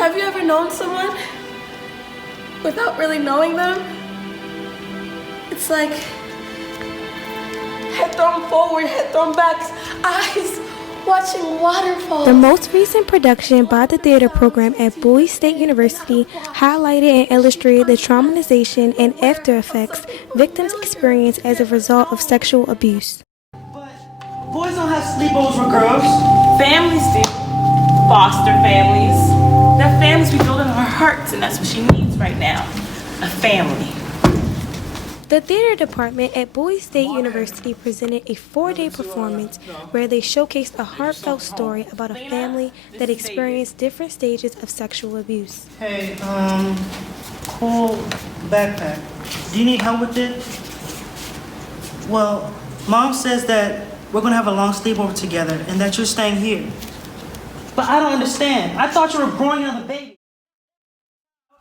Have you ever known someone without really knowing them? It's like head thrown forward, head thrown back, eyes watching waterfalls. The most recent production by the theater program at Bowie State University highlighted and illustrated the traumatization and after effects victims experience as a result of sexual abuse. But boys don't have sleepovers with girls. Families do. Foster families. That families we build in our hearts, and that's what she needs right now. A family. The theater department at Bowie State University presented a 4-day performance where they showcased a heartfelt story about a family that experienced different stages of sexual abuse. Hey, cool backpack. Do you need help with it? Well, Mom says that we're gonna have a long sleepover together and that you're staying here. But I don't understand. I thought you were growing another baby.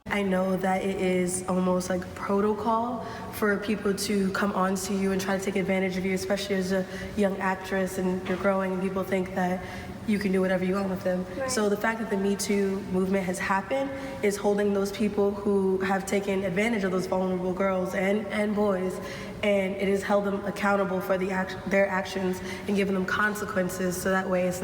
I know that it is almost like protocol for people to come on to you and try to take advantage of you, especially as a young actress and you're growing and people think that you can do whatever you want with them. Right. So the fact that the Me Too movement has happened is holding those people who have taken advantage of those vulnerable girls and boys, and it has held them accountable for their actions and given them consequences, so that way it's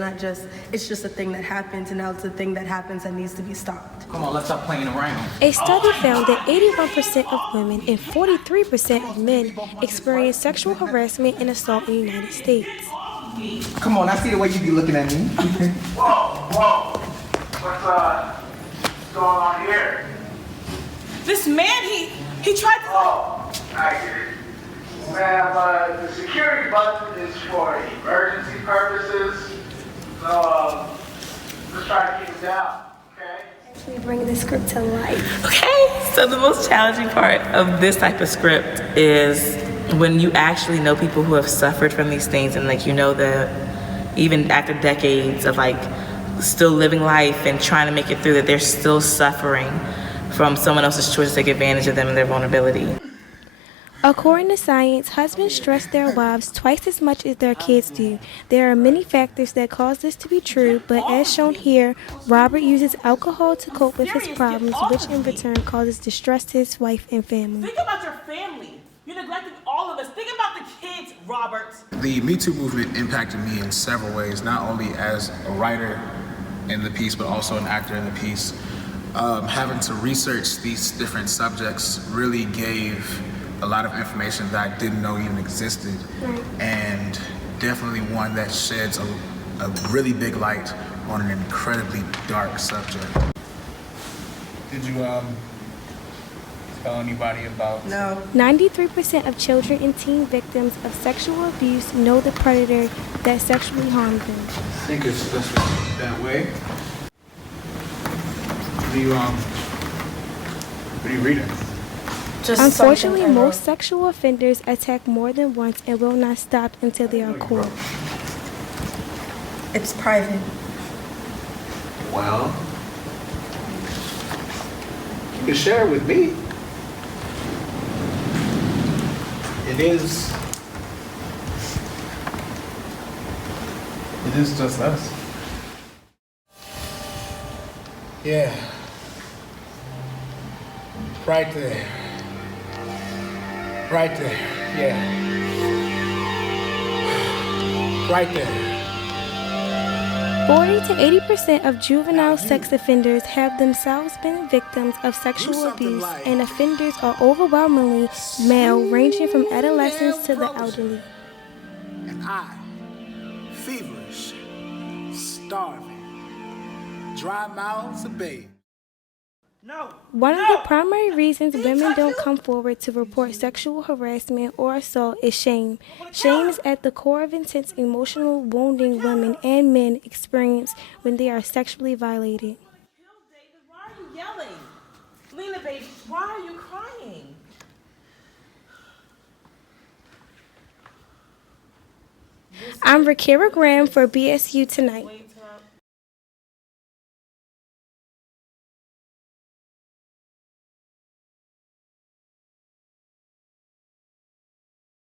just a thing that happens, and now it's a thing that happens that needs to be stopped. Come on, let's stop playing around. A study found that 81% of women and 43% of men experience sexual harassment and assault in the United States. Come on, I see the way you be looking at me. Whoa. What's going on here? This man, he tried to... Oh, I get it. Ma'am, the security button is for emergency purposes, so just try to keep it down, okay? Actually bring the script to life. Okay, so the most challenging part of this type of script is when you actually know people who have suffered from these things, and like you know that even after decades of like still living life and trying to make it through, that they're still suffering from someone else's choice to take advantage of them and their vulnerability. According to science, husbands stress their wives twice as much as their kids do. There are many factors that cause this to be true, but as shown here, Robert uses alcohol to cope with his problems, which in return causes distress to his wife and family. Think about your family. You're neglecting all of us. Think about the kids, Robert. The Me Too movement impacted me in several ways, not only as a writer in the piece, but also an actor in the piece. Having to research these different subjects really gave a lot of information that I didn't know even existed, and definitely one that sheds a really big light on an incredibly dark subject. Did you tell anybody about? No. 93% of children and teen victims of sexual abuse know the predator that sexually harmed them. I think it's just that way. What are you reading? Unfortunately, most sexual offenders attack more than once and will not stop until they are caught. It's private. Well, you can share it with me. It is just us. Yeah. Right there. Right there, yeah. Right there. 40 to 80% of juvenile sex offenders have themselves been victims of sexual abuse, and offenders are overwhelmingly male, ranging from adolescents to the elderly. And I, feverish, starving, dry mouths to bathe. One of the primary reasons women don't come forward to report sexual harassment or assault is shame. Shame is at the core of intense emotional wounding women and men experience when they are sexually violated. Why are you yelling? Lena, baby, why are you crying? I'm Riceira Graham for BSU Tonight.